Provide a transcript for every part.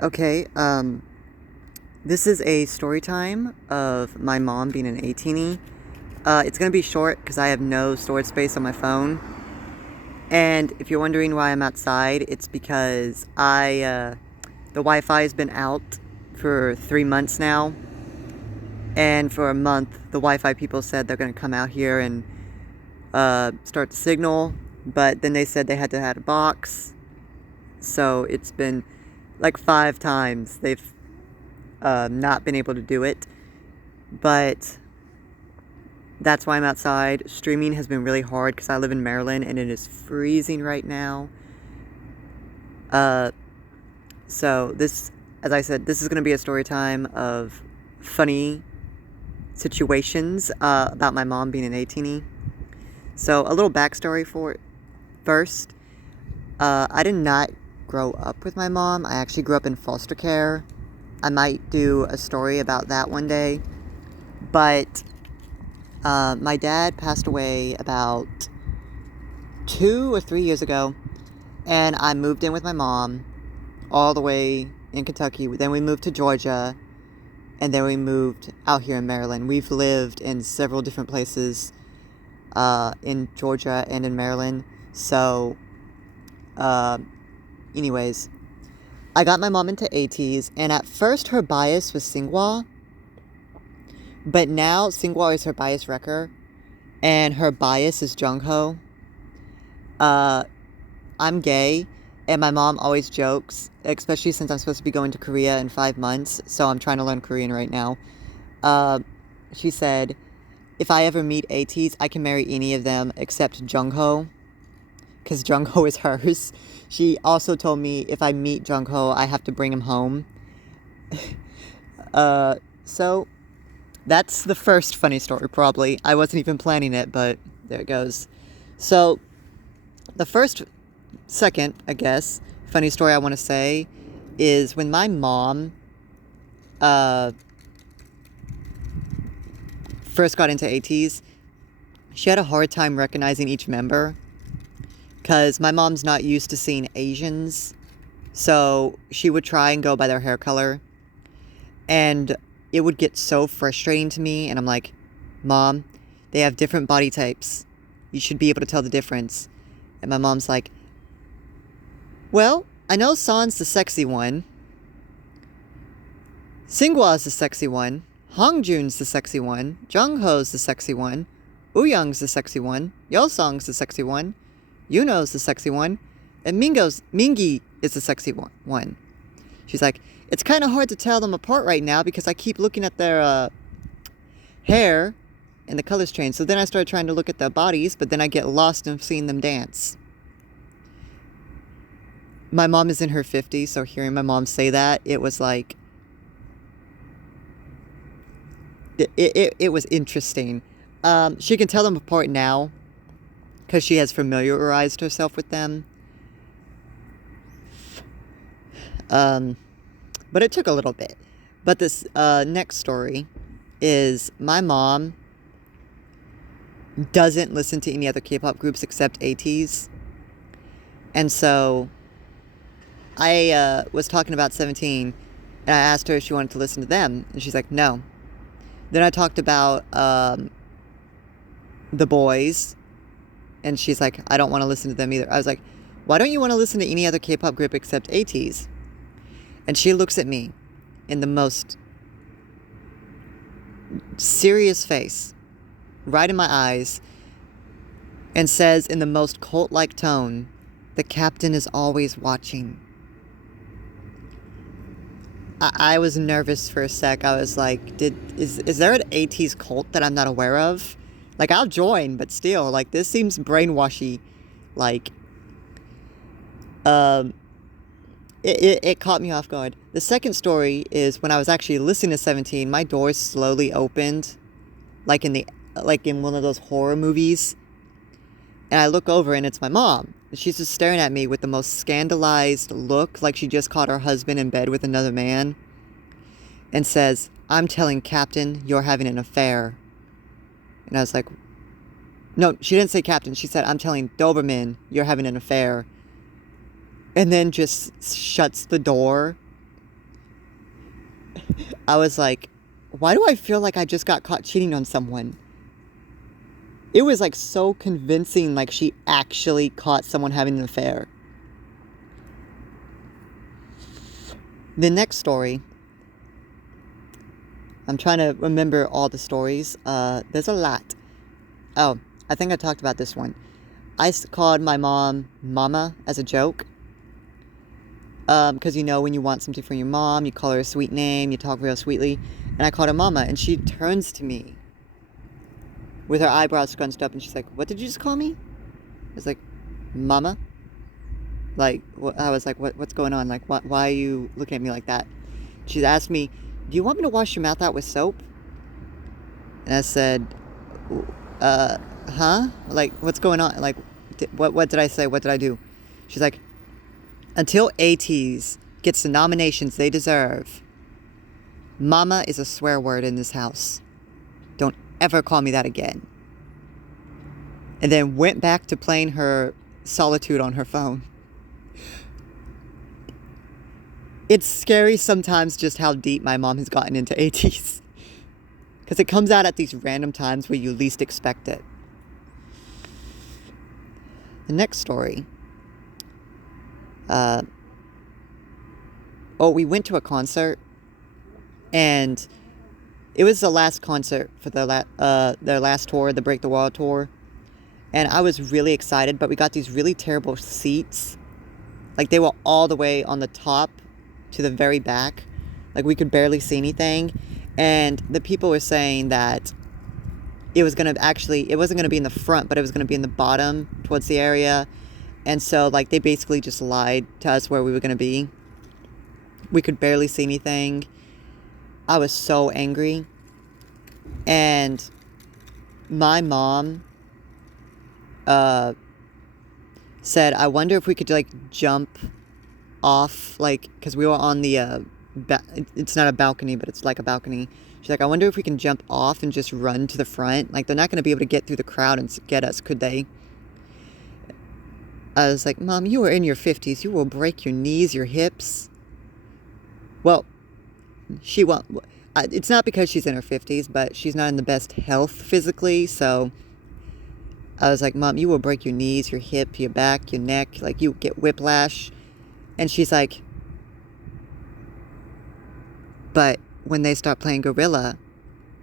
Okay, this is a story time of my mom being an atiny. It's gonna be short because I have no storage space on my phone. And if you're wondering why I'm outside, it's because the Wi-Fi has been out for 3 months now. And for a month, the Wi-Fi people said they're gonna come out here and start the signal. But then they said they had to add a box. So it's been like 5 times they've not been able to do it. But that's why I'm outside. Streaming has been really hard because I live in Maryland and it is freezing right now. Uh, so this, as I said, this is going to be a story time of funny situations about my mom being an atiny. So a little backstory for it first. I did not grow up with my mom. I actually grew up in foster care. I might do a story about that one day. But my dad passed away about 2 or 3 years ago, and I moved in with my mom all the way in Kentucky. Then we moved to Georgia, and then we moved out here in Maryland. We've lived in several different places in Georgia and in Maryland. So, uh, anyways, I got my mom into ATs, and at first her bias was Singwa, but now Singwa is her bias wrecker, and her bias is Jungho. Uh, I'm gay, and my mom always jokes, especially since I'm supposed to be going to Korea in 5 months, so I'm trying to learn Korean right now. Uh, she said, if I ever meet ATs, I can marry any of them except Jungho, because Jungho is hers. She also told me if I meet Jungho, I have to bring him home. So that's the first funny story, probably. I wasn't even planning it, but there it goes. So the second, I guess, funny story I want to say is when my mom uh, first got into ATs, she had a hard time recognizing each member because my mom's not used to seeing Asians. So she would try and go by their hair color. And it would get so frustrating to me. And I'm like, Mom, they have different body types. You should be able to tell the difference. And my mom's like, well, I know San's the sexy one. Singhwa's the sexy one. Hongjun's the sexy one. Jungho's the sexy one. Uyang's the sexy one. Yosong's the sexy one. Yuno's the sexy one. And Mingi is the sexy one. She's like, it's kind of hard to tell them apart right now because I keep looking at their hair and the colors change. So then I started trying to look at their bodies, but then I get lost in seeing them dance. My mom is in her 50s, so hearing my mom say that, it was like, it was interesting. She can tell them apart now because she has familiarized herself with them. But it took a little bit. But this next story is my mom doesn't listen to any other K-pop groups except ATEEZ. And so I was talking about 17, and I asked her if she wanted to listen to them, and she's like, no. Then I talked about the boys, and she's like, I don't want to listen to them either. I was like, why don't you want to listen to any other K-pop group except ATEEZ? And she looks at me in the most serious face, right in my eyes, and says in the most cult-like tone, the captain is always watching. I was nervous for a sec. I was like, is there an ATEEZ cult that I'm not aware of? Like, I'll join, but still, like, this seems brainwashy. Like, it caught me off guard. The second story is when I was actually listening to 17, my doors slowly opened, like in one of those horror movies. And I look over and it's my mom. She's just staring at me with the most scandalized look, like she just caught her husband in bed with another man, and says, I'm telling Captain you're having an affair. And I was like, no, she didn't say Captain. She said, I'm telling Doberman you're having an affair. And then just shuts the door I was like, why do I feel like I just got caught cheating on someone? It was like so convincing, like she actually caught someone having an affair. The next story, I'm trying to remember all the stories. There's a lot. Oh, I think I talked about this one. Called my mom Mama as a joke. Because when you want something from your mom, you call her a sweet name, you talk real sweetly. And I called her Mama, and she turns to me with her eyebrows scrunched up, and she's like, "What did you just call me?" I was like, "Mama." Like, I was like, what's going on? Like, why are you looking at me like that? She's asked me, "Do you want me to wash your mouth out with soap?" And I said, huh? Like, what's going on? Like, what did I say? What did I do? She's like, "Until ATEEZ gets the nominations they deserve, Mama is a swear word in this house. Don't ever call me that again." And then went back to playing her Solitude on her phone. It's scary sometimes just how deep my mom has gotten into ATEEZ. Because it comes out at these random times where you least expect it. The next story. We went to a concert. And it was the last concert for their last tour, the Break the Wall tour. And I was really excited, but we got these really terrible seats. Like, they were all the way on the top to the very back. Like, we could barely see anything. And the people were saying that it wasn't going to be in the front, but it was going to be in the bottom towards the area. And so, like, they basically just lied to us where we were going to be. We could barely see anything. I was so angry. And my mom said, "I wonder if we could, like, jump off, like," because we were on the, it's not a balcony, but it's like a balcony. She's like, "I wonder if we can jump off and just run to the front. Like, they're not going to be able to get through the crowd and get us, could they?" I was like, "Mom, you are in your 50s. You will break your knees, your hips." Well, she won't. It's not because she's in her 50s, but she's not in the best health physically, so I was like, "Mom, you will break your knees, your hip, your back, your neck. Like, you get whiplash." And she's like, "But when they start playing Gorilla,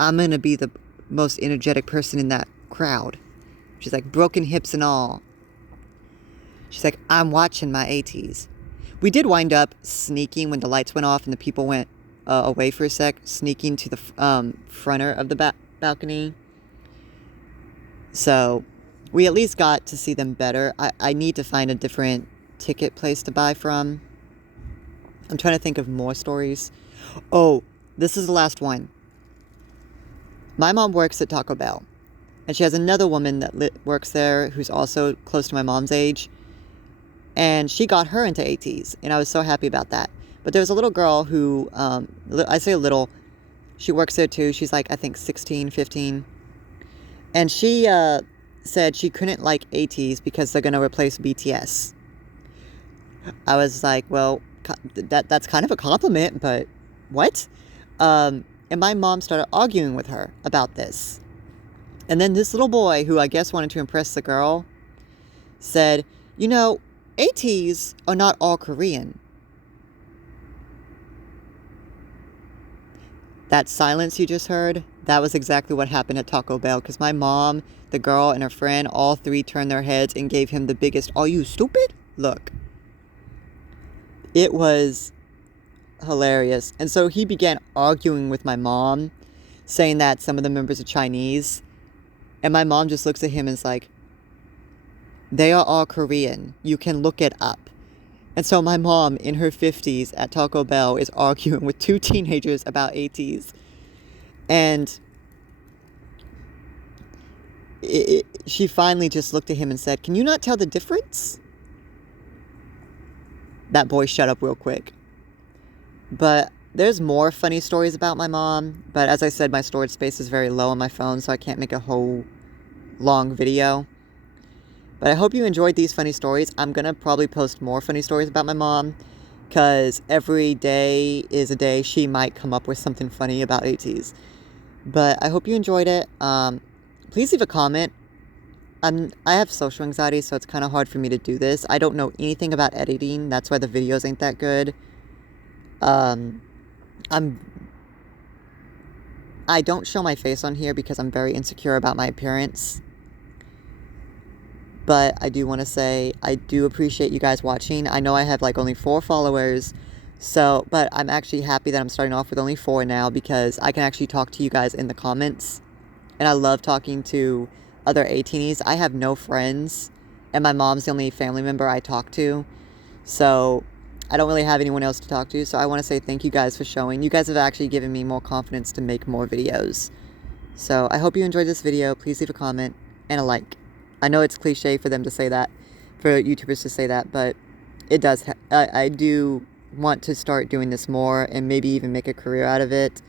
I'm going to be the most energetic person in that crowd." She's like, "Broken hips and all." She's like, "I'm watching my ATEEZ." We did wind up sneaking when the lights went off and the people went away for a sec, sneaking to the fronter of the balcony. So we at least got to see them better. I need to find a different ticket place to buy from. I'm trying to think of more stories. Oh, this is the last one. My mom works at Taco Bell. And she has another woman that works there who's also close to my mom's age. And she got her into ATEEZ. And I was so happy about that. But there was a little girl who, I say a little, she works there too. She's like, I think 16, 15. And she said she couldn't like ATEEZ because they're going to replace BTS. I was like, well, that's kind of a compliment, but what? And my mom started arguing with her about this. And then this little boy, who I guess wanted to impress the girl, said, ATEEZ are not all Korean. That silence you just heard, that was exactly what happened at Taco Bell. Because my mom, the girl, and her friend, all three turned their heads and gave him the biggest, "Are you stupid?" look. It was hilarious. And so he began arguing with my mom, saying that some of the members are Chinese. And my mom just looks at him and is like, "They are all Korean. You can look it up." And so my mom, in her 50s at Taco Bell, is arguing with two teenagers about ATEEZ. And she finally just looked at him and said, "Can you not tell the difference?" That boy shut up real quick. But there's more funny stories about my mom. But as I said, my storage space is very low on my phone, so I can't make a whole long video. But I hope you enjoyed these funny stories. I'm going to probably post more funny stories about my mom. because every day is a day she might come up with something funny about ATs. But I hope you enjoyed it. Please leave a comment. I have social anxiety, so it's kind of hard for me to do this. I don't know anything about editing. That's why the videos ain't that good. I don't show my face on here because I'm very insecure about my appearance. But I do want to say I do appreciate you guys watching. I know I have like only 4 followers. So, but I'm actually happy that I'm starting off with only 4 now because I can actually talk to you guys in the comments. And I love talking to other ATinys. I have no friends, and my mom's the only family member I talk to. So, I don't really have anyone else to talk to. So, I want to say thank you guys for showing. You guys have actually given me more confidence to make more videos. So, I hope you enjoyed this video. Please leave a comment and a like. I know it's cliche for them to say that, for YouTubers to say that, but it does. I do want to start doing this more and maybe even make a career out of it.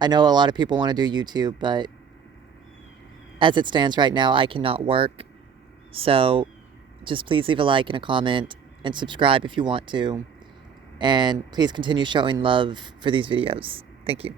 I know a lot of people want to do YouTube, but as it stands right now, I cannot work. So just please leave a like and a comment and subscribe if you want to. And please continue showing love for these videos. Thank you.